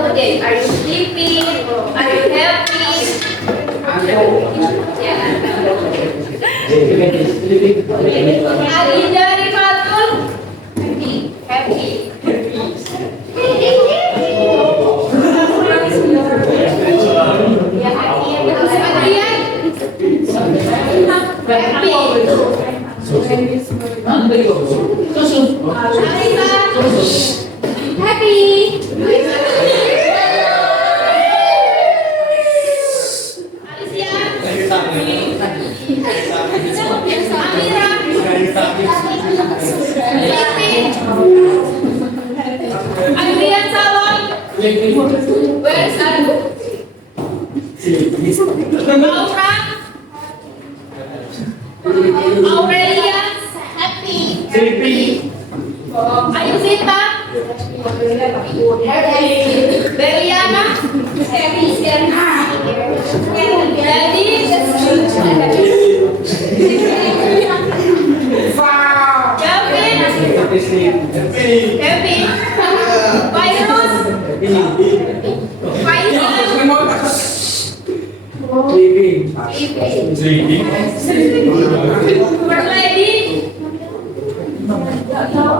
today? Are you sleepy? Are you happy? Adinda Rifatul? Happy. Adrian Salon. Where is Aru? Laura. Aurelia. Happy. Ayusita. Beriana. Happy. Jadi. Happy. Virus. Sleeping. First lady.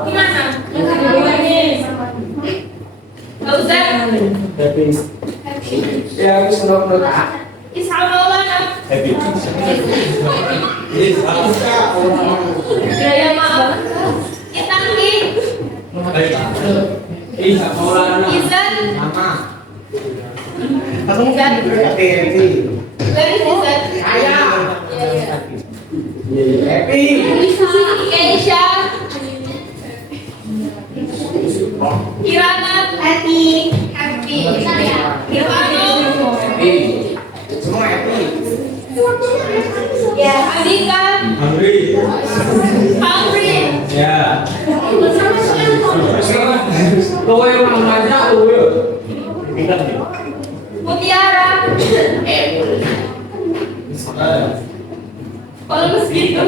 Gimana? Fauzan. Happy. Ya, aku senang banget. Isham Maulana. Happy. Jaya Maaf. Itangki. Isham Maulana. Izan. Mama. Izan. Happy. Where is Izan? Happy. Keisha. Kirana. Happy. Irfano. Happy. Semua happy. Ya. Andika. Hungry. Hungry. Ya. Kau yang mana tuh? Mutiara. Kalau begitu.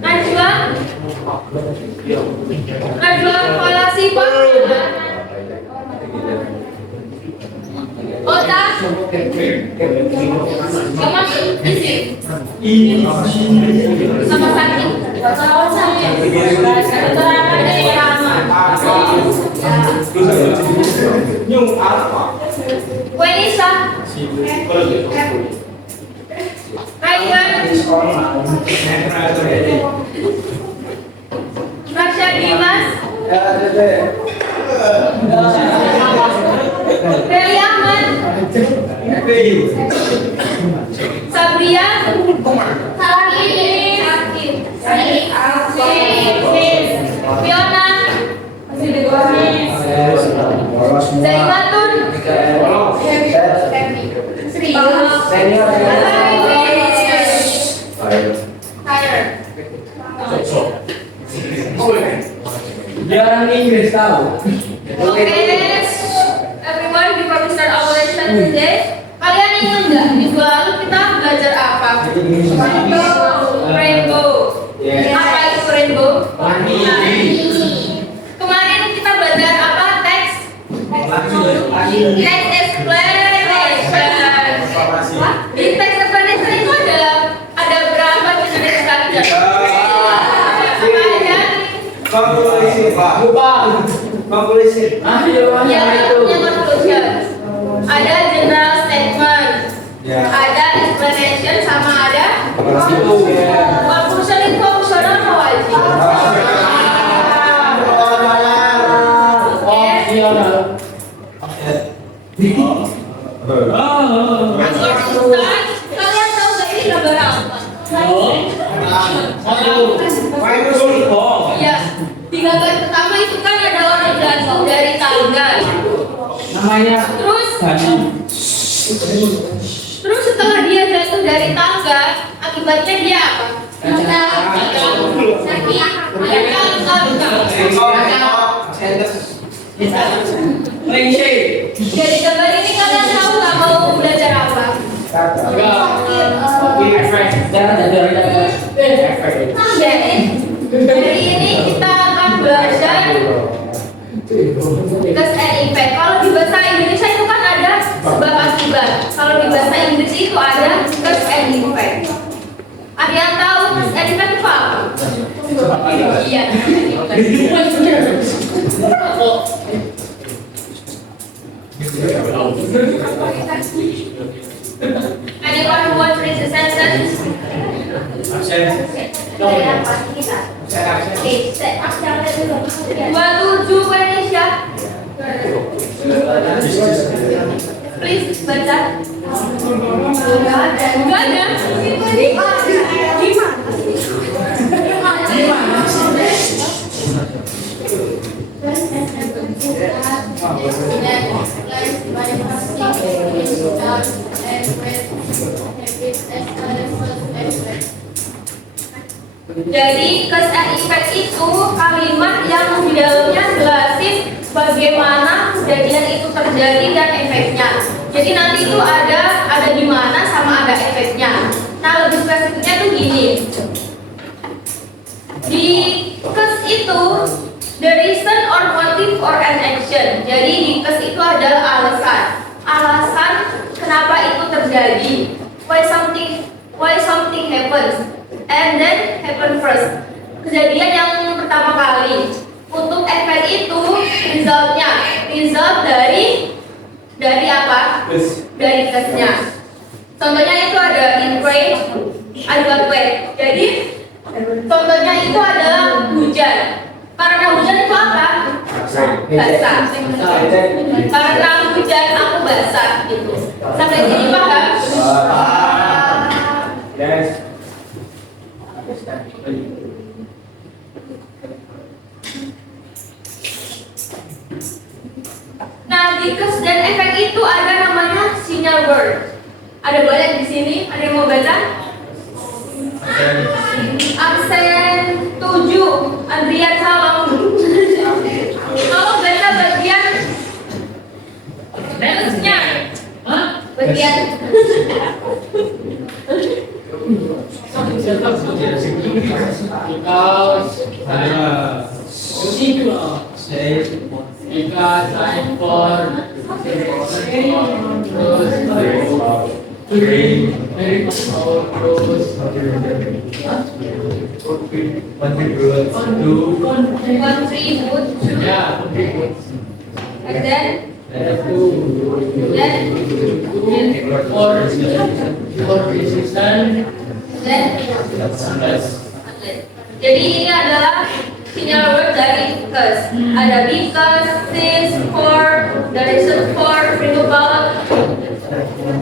Najwa. Kepala sifat. Ota. Sama isi. Sama sakit. Nyung apa? Wenisa. Raiwan. Rasya Dimas. Feli Ahmad. Sabria. Fiona. Zaimatun. Sri. Jarang Inggris tahu. Okay, everyone, before we start our lesson today, kalian ingat nggak minggu lalu kita belajar apa? Rainbow. Apa itu rainbow? Kemarin kita belajar apa? Teks. Teks explanation. Di teks explanation itu ada berapa jenis kata? Conclusion. Yang punya conclusion. Ada general statement. Ada explanation sama ada conclusion itu optional atau wajib? Kalian tahu nggak ini gambar apa? Ya, di gambar pertama itu kan ada orang jatuh dari tangga. Namanya Terus setelah dia jatuh dari tangga, akibatnya dia apa? Dari gambar ini kalian tahu nggak mau belajar apa? Jadi hari ini kita akan belajar cause and effect. Kalau di bahasa Kalau di bahasa Inggris itu ada cause and effect. Ada yang tahu cause and effect itu apa? Iya. Anyone who wants to read the sentence? Oke, 27 Indonesia. Please baca. Enggak ada. Jadi cause and effect itu kalimat yang di dalamnya jelasin bagaimana kejadian itu terjadi dan efeknya. Jadi nanti itu ada di mana sama ada efeknya. Nah, lebih spesifiknya tuh gini. Di cause itu the reason or motive or an action. Jadi di cause itu adalah alasan. Alasan kenapa itu terjadi. Why something happens. And then happen first. Kejadian yang pertama kali. Untuk efek itu resultnya. Result dari apa? Dari cause-nya. Contohnya itu ada in rain, ada wet. Jadi contohnya itu adalah hujan. Karena hujan itu apa? Basah. Karena hujan aku basah gitu. Sampai sini paham? Yes. Nah, di cause dan efek itu ada namanya sinyal word. Ada banyak di sini. Ada yang mau baca? Absen 7. Adrian salam. Kalau baca bagian terusnya. Bagian Because I'm for contribute to, and then jadi ini adalah sinyal word dari cause. Ada because, since, for, the reason for, renewable.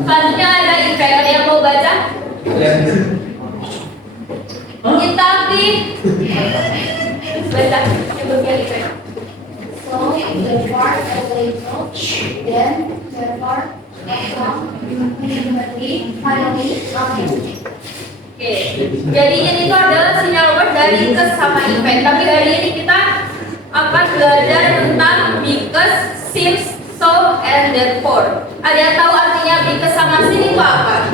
Selanjutnya ada effect. Ada yang mau baca? Tapi baca yang bagian effect. So, the part of the label, then the part from finally, Oke, jadi ini tuh adalah sinyal word dari cause sama effect. Tapi hari ini kita akan belajar tentang because, since, so, and therefore. Ada yang tahu artinya because sama since itu apa?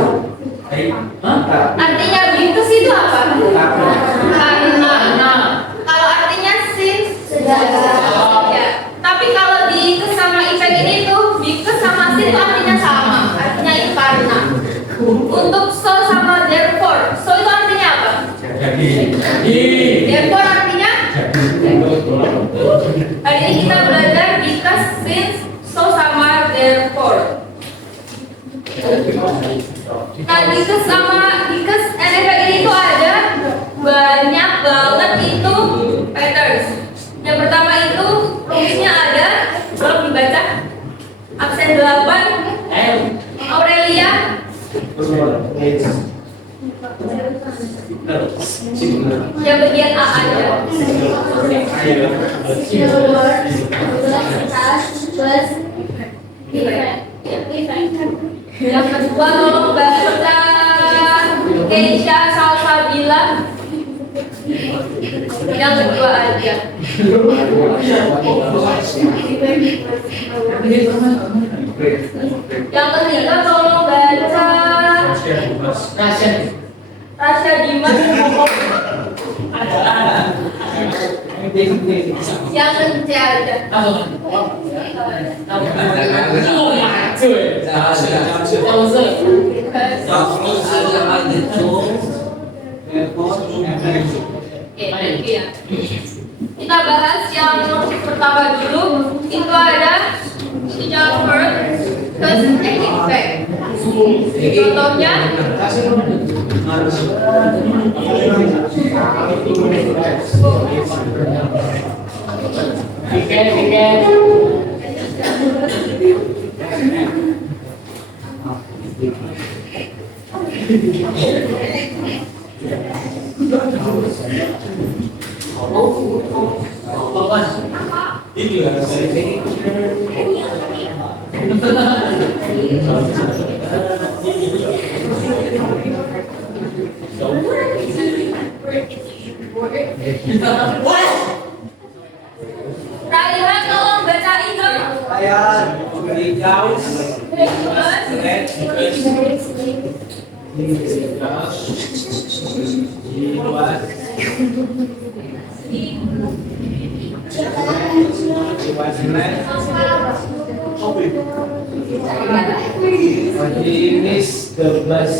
Artinya because itu apa? Karena. Kalau artinya since, ya. Tapi kalau di because sama effect ini tuh because sama since itu artinya sama. Artinya itu karena. Untuk so sama therefore, so itu artinya apa? Therefore artinya? Hari ini kita belajar because, since, so sama therefore. Nah, because and effect ini tuh ada banyak banget itu patterns. Yang pertama itu rumusnya ada, belum dibaca. Absen 8. Aurelia. Ya bagian A aja. Yang kedua tolong baca Keisha Salsabila. Yang kedua aja. Yang ketiga tolong baca Rasya Dimas. yang menjaga. Oke, thank you ya. Kita bahas yang pertama dulu. Itu ada sinyal verb plus acting verb. Contohnya Tiket. Raihan tolong bacain dong. Saya hijau, Miss the bus.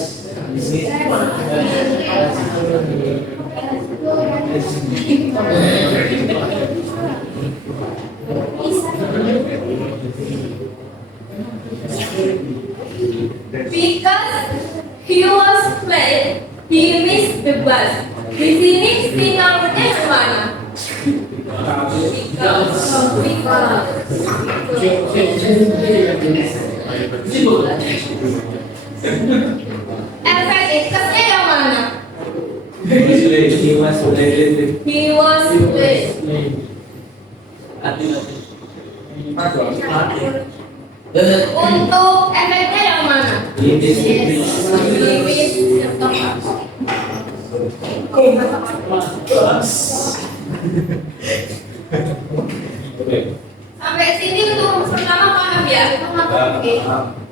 Because he was late, he missed the bus. Di sini sinyalnya yang mana? Efek ikatnya yang mana? He was late. He was late. Untuk efeknya yang mana? He missed the bus. He missed the bus. Sampai sini untuk rumus pertama paham ya?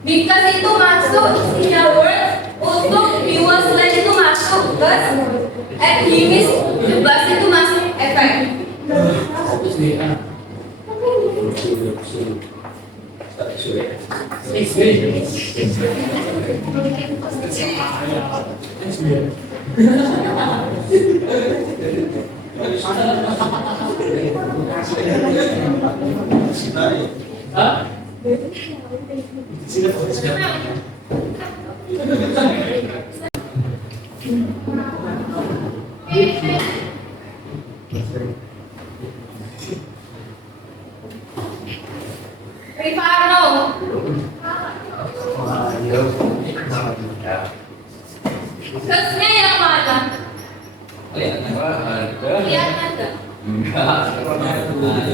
Because itu masuk sinyal word, untuk he was late itu masuk bus, he missed the bus itu masuk efek. Rifano, kesnya yang mana? Kelihatan nggak?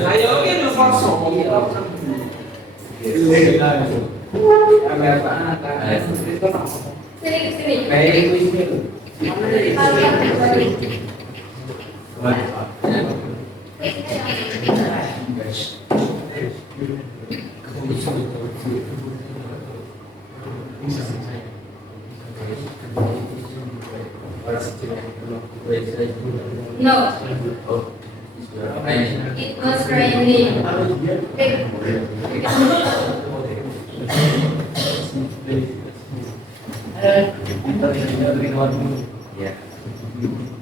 Ayo kita kosong. Sini kesini. No, it was raining.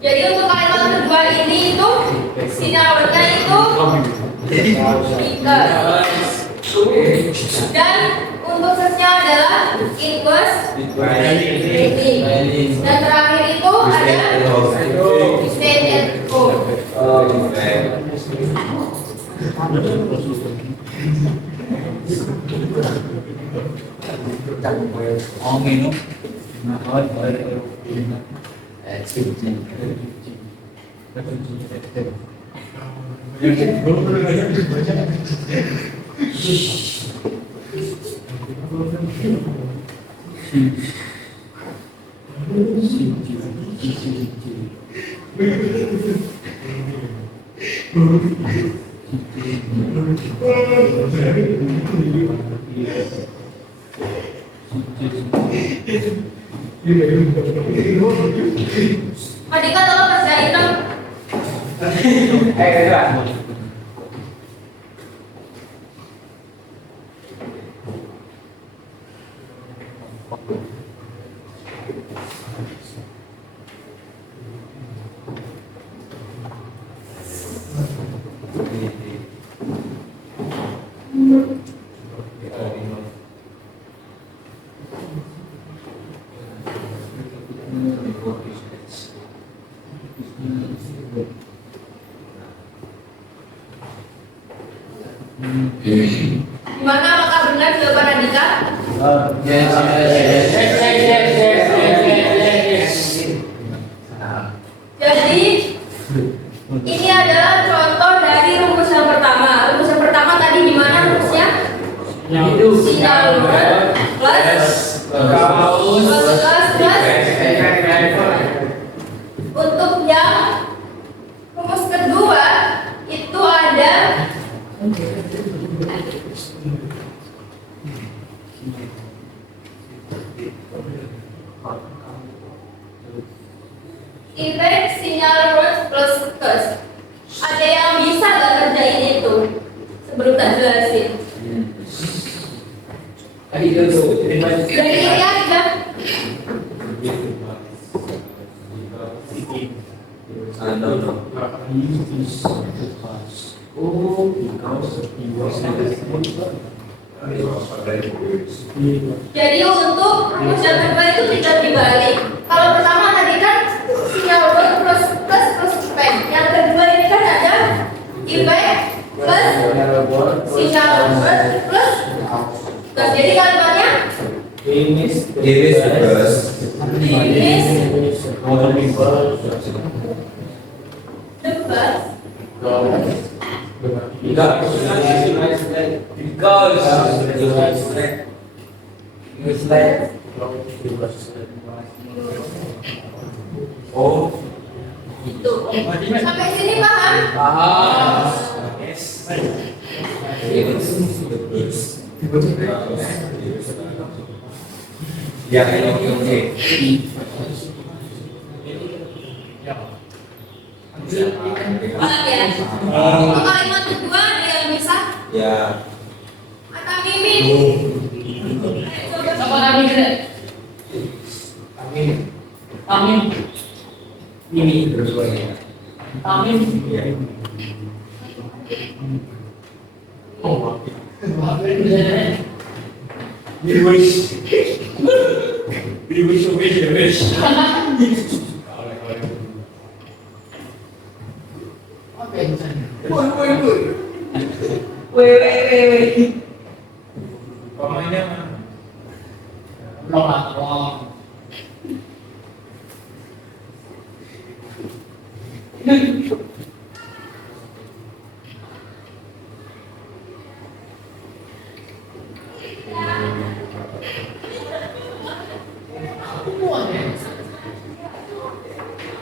Jadi untuk kalimat kedua ini itu sinyalnya itu because. Dan untuk sesnya adalah it was raining. Dan terakhir itu ada stayed at home. Madika tolong kerjain dong. Gimana, apakah benar jawaban Andika? Yes. Jadi ini adalah contoh dari rumus yang pertama. Rumus yang pertama tadi di mana rumusnya? Sinyal word plus untuk yang rumus kedua itu ada efek sinyal word plus plus. Ada yang bisa nggak ngerjain itu sebelum tak jelasin? Dari ini aja. Jadi untuk rumus yang kedua itu tidak dibalik. Kalau pertama tadi kan sinyal word plus plus plus efek. Yang kedua ini kan ada efek plus sinyal word plus. Jadi kalimatnya This the bus. this the bus. Oh, Itu. Sampai sini paham? ya, oke. Paham ya? Untuk kalimat kedua ada yang bisa? Ya. Kata Mimi. Sama kami gede. Amin. Ini terus ya. Amin. Oh, We wish. We wish. Wait. Pemainnya mana? Long.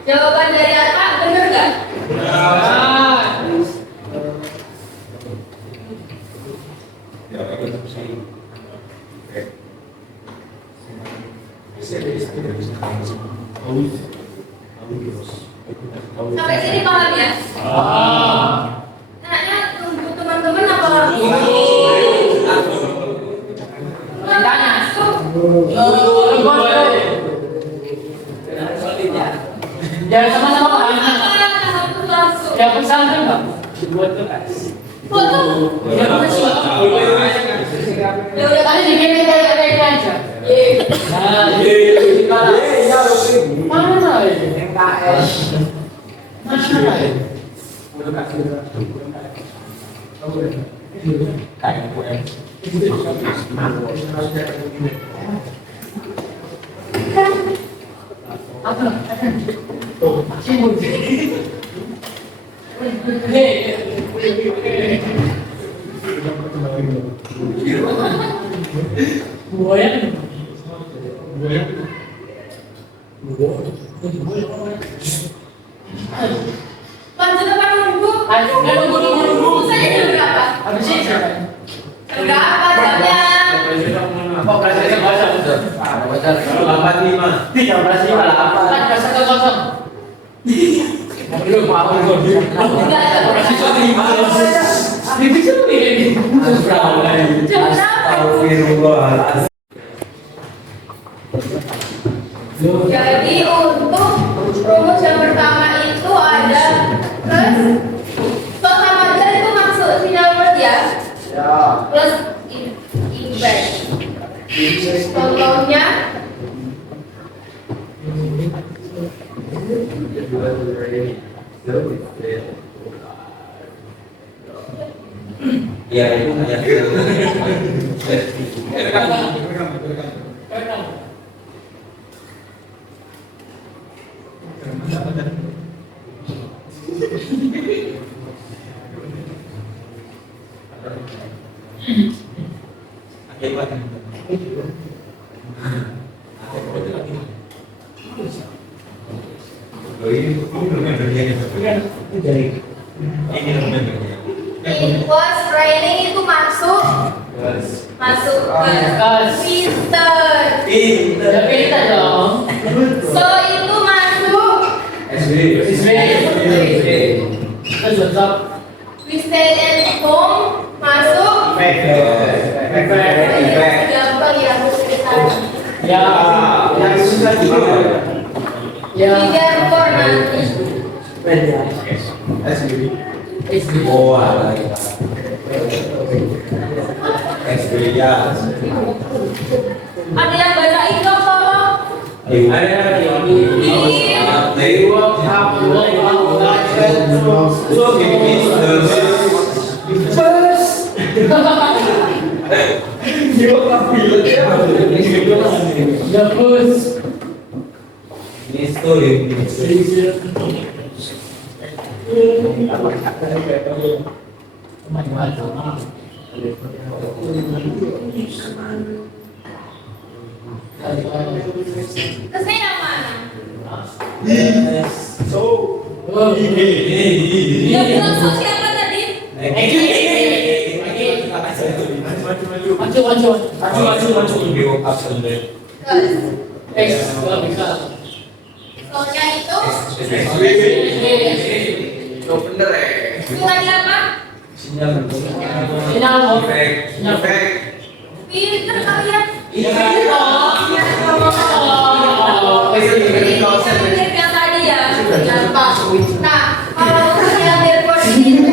Jawaban dari Ata bener nggak? Sampai sini paham ya? Nanya tunggu teman-teman apa lagi? Tanya. Jangan sama-sama paham. Langsung. Yang pesantren nggak? Foto. Ya udah tadi dikirim kita aja. Nah, mana ini? NKS. Mana ini? Apa? Masih mau. Buaya. Lanjut apa nunggu? Ayo, nunggu. Saya jam berapa? Habis ini siapa? Jam berapa jamnya? Apa pelajarannya bahasa betul? Bahasa 85. 13.58. Kan bahasa kosong. Belum apa Dibikin ini. Astagfirullah. Jadi untuk rumus yang pertama itu ada plus sama aja itu masuk final word ya. Plus invert. Contohnya Ya itu hanya it was raining itu masuk Pinter. Ya kita dong. So itu masuk Terus WhatsApp. we stay at home masuk gampang ya Ya. Ya. we therefore nanti Oh, ya. ada yang baca itu tolong So it means The first. this story. kesini yang mana yang bilang so siapa tadi soalnya itu itu lagi apa pinter kalian Jadi mirip yang tadi ya, gampang. Nah, kalau untuk yang therefore itu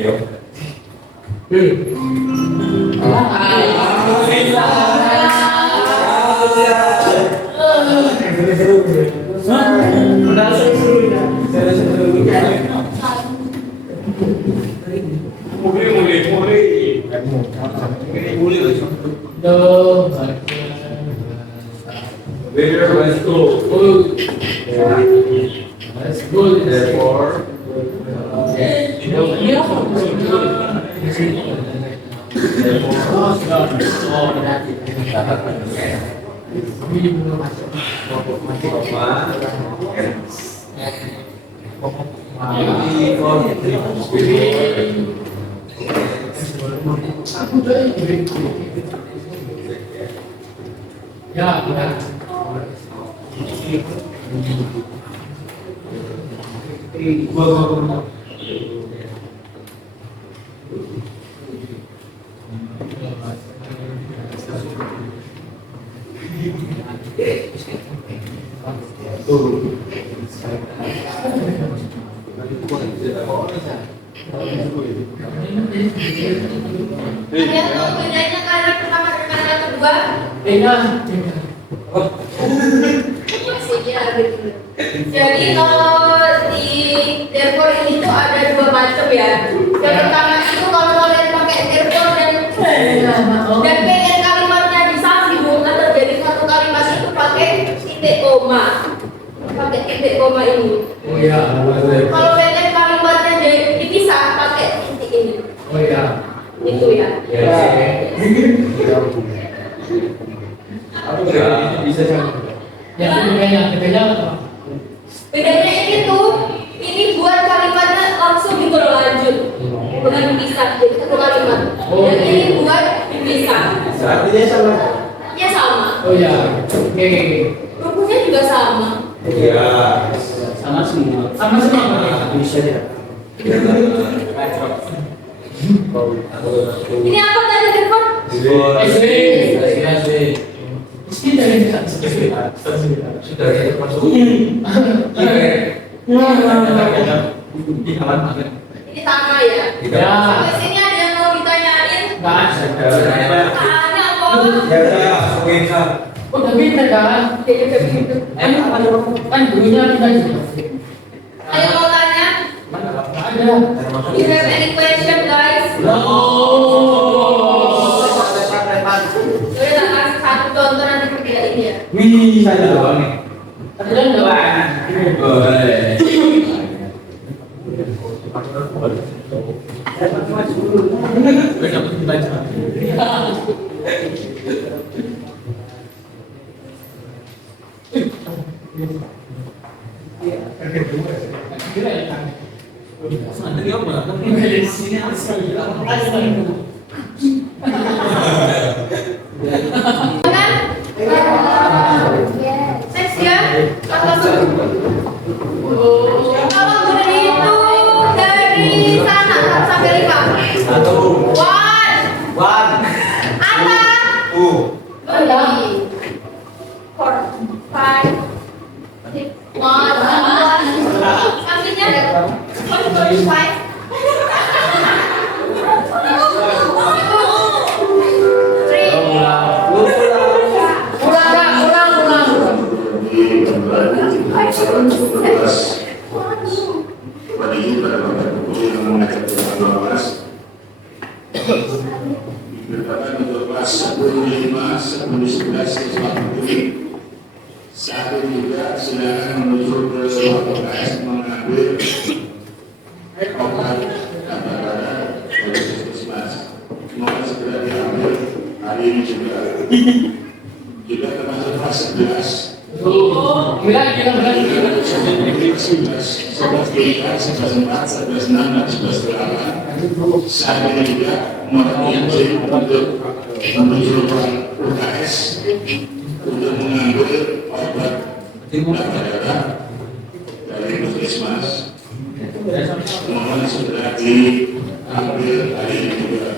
Therefore, Ya, ya. kalian tahu bedanya kalian pertama dengan kalian kedua? Jadi kalau di therefore ini tuh ada dua macam ya. Yang pertama itu kalau kalian pakai therefore dan pengen kalimatnya disambung atau jadi satu kalimat itu pakai titik koma. Pakai titik koma ini. Oh ya. Kalau pengen kalimatnya jadi dipisah pakai titik ini. Oh ya. Itu ya. bisa Ya, bedanya apa? Bedanya ini tuh, ini buat kalimatnya langsung gitu loh lanjut, bukan dipisah jadi satu kalimat. Dan ini buat dipisah. artinya sama. Ya sama. Oh ya. Oke. Rumusnya juga juga sama. Iya. Sama semua. Sama semua. Bisa ya. Ini apa tadi Devon? SD. Sudah masuk. Ini sama ya. Ya. Sampai sini ada yang mau ditanyain? Nggak ada. Tanya kok. Ya, bisa. Oh, udah pinter kan? Kan gurunya kita juga. Ayo mau tanya? Ada. You have any question guys? Boleh tak kasih satu contoh nanti kerjain ya? Wih, Ada doang nih. ada doang. Boleh. Dapat dibaca. Kan? Yes. Next ya. Kalau berhitung dari sana sampai 5. 1 One. 1 Apa? 2 3 4 5 6 Sampingnya 5 Satu juga silakan menuju ke ruang UKS mengambil obat kata-kata oleh puskesmas. Mohon segera diambil hari ini juga. Juga termasuk kelas 11. Gila. 11, 11, 11, 6, dan 11, 8. Saat ini juga mohon diambil untuk menuju ruang UKS untuk mengambil obat kata-kata dari puskesmas. Mohon segera diambil hari ini juga.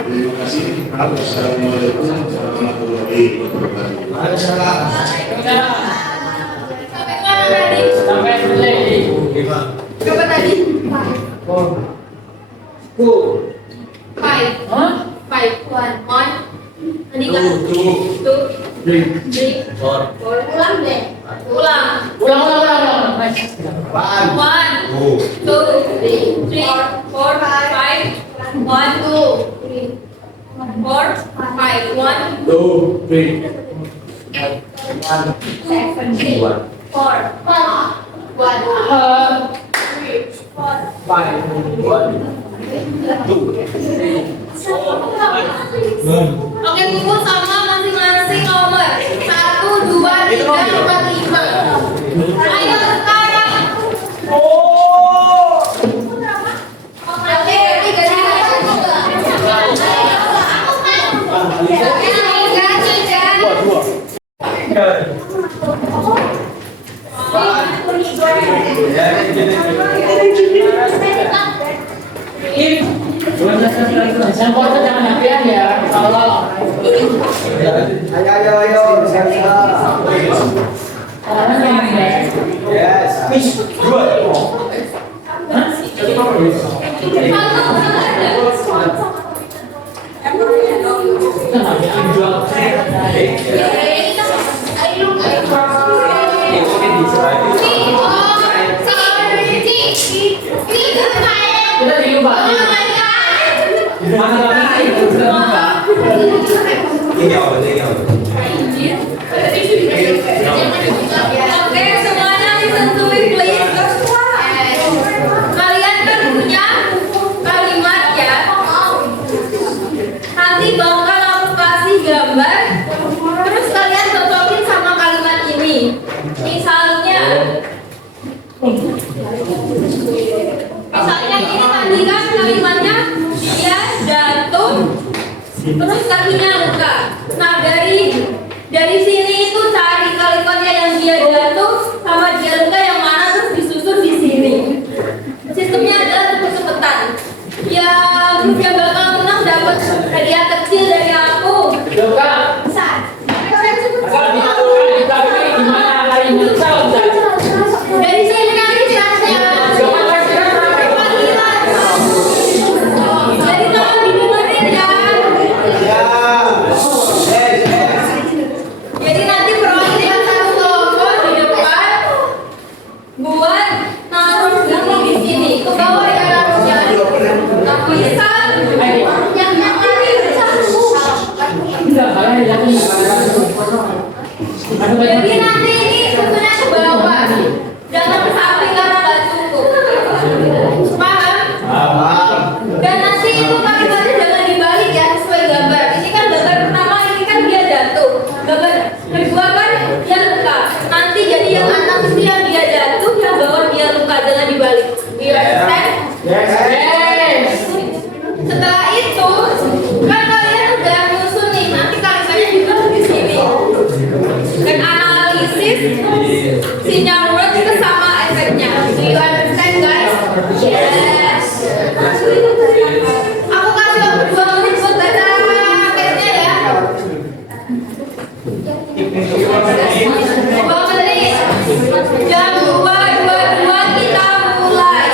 Terima kasih. Assalamualaikum warahmatullahi wabarakatuh. Sampai mana tadi? Sampai selesai. Berapa tadi? 5 Hah? 5 1 Tadi kan? 2 3 4 Ulang deh. Ulang. Ulang. Nice. 1 2 3 4 5 1 2 4 5 1 2, 3. 7 4 1 Oke, kumpul sama masing-masing nomor 1, 2, 3, 4, 5. Ayo sekarang. Oke, Yang foto jangan happy-an ya. Kalau Ayo, siap-siap. orang yang Yes. Good. kita diubah. Mana lagi sudah buka. Ini apa? Ini apa? Oke, semuanya listen to me please. Kalian kan punya kalimat ya. Nanti bakal aku kasih gambar. Terus kalian cocokin sama kalimat ini. Misalnya ini tadi kan kalimatnya dia jatuh terus kakinya luka. Nah dari sini itu cari Sinyal words itu sama efeknya. Do you understand guys? Yes. Aku kasih waktu 2 menit buat baca case-nya ya. 2 menit. Jam 2.22 kita mulai.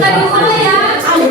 Lagi mana ya? Oke.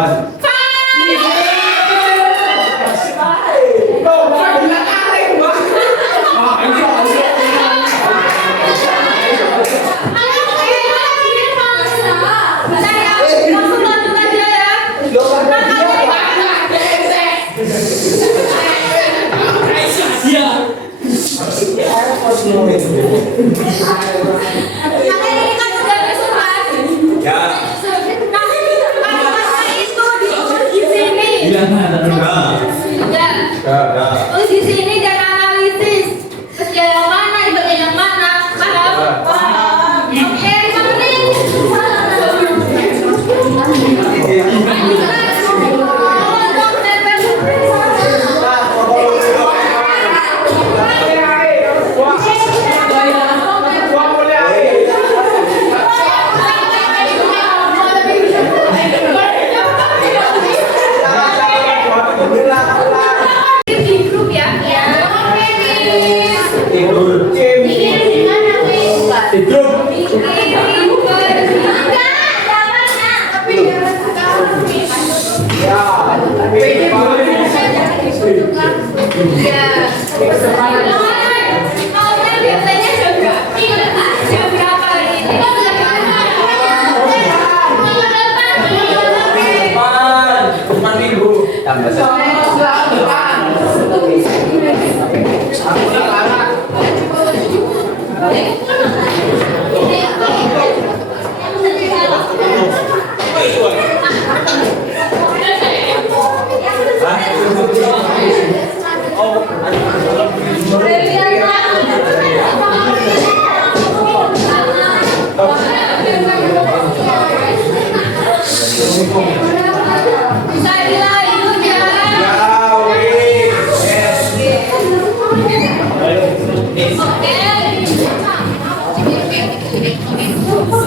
Mas. Langsung lanjut aja ya. Kalian ini kan udah besukan. Ya. Kata-kata itu ditulis di sini. Nah. Udah. Ya. Tulis di sini dan analisis. Terus yang mana, ibadah yang mana. Paham? Paham. Oke, kemudian. Di grup ya. Tidur. Tidur. Depan minggu. Tambah Bisa dilanjut ya.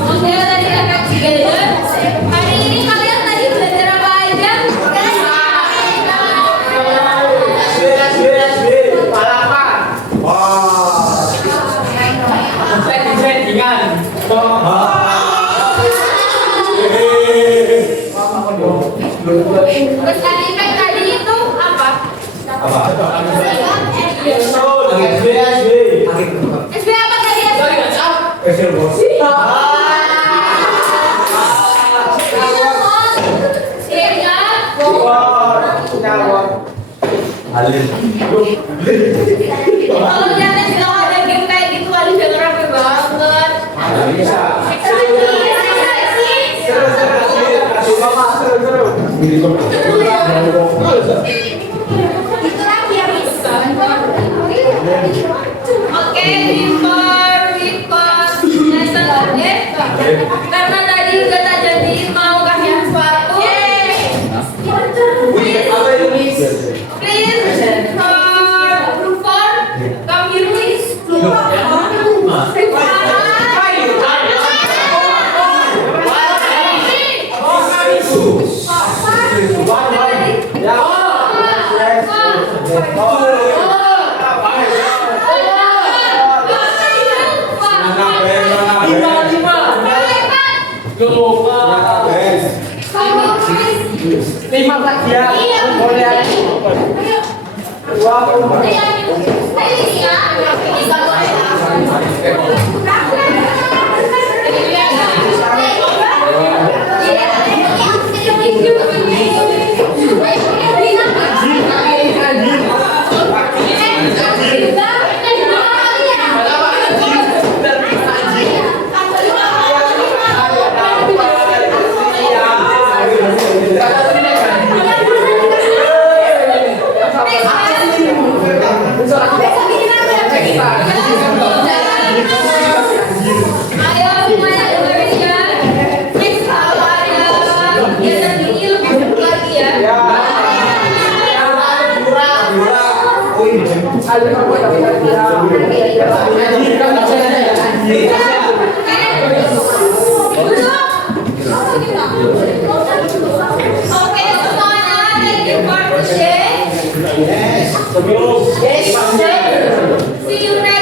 Oke, tadi kakak belajar. Hari ini kalian tadi belajar apa aja? Terus tadi itu apa? SB apa tadi? Kalau jangan bilang ada game kayak gitu, aduh jangan rame banget. Oke, before lesson karena tadi udah tak jadi mau kasih sesuatu. Please, group 4, come here please. Ayo semuanya dengerin ya. Next kalau ada kegiatan ini lebih seru lagi ya. Oke semuanya, thank you for today. See you next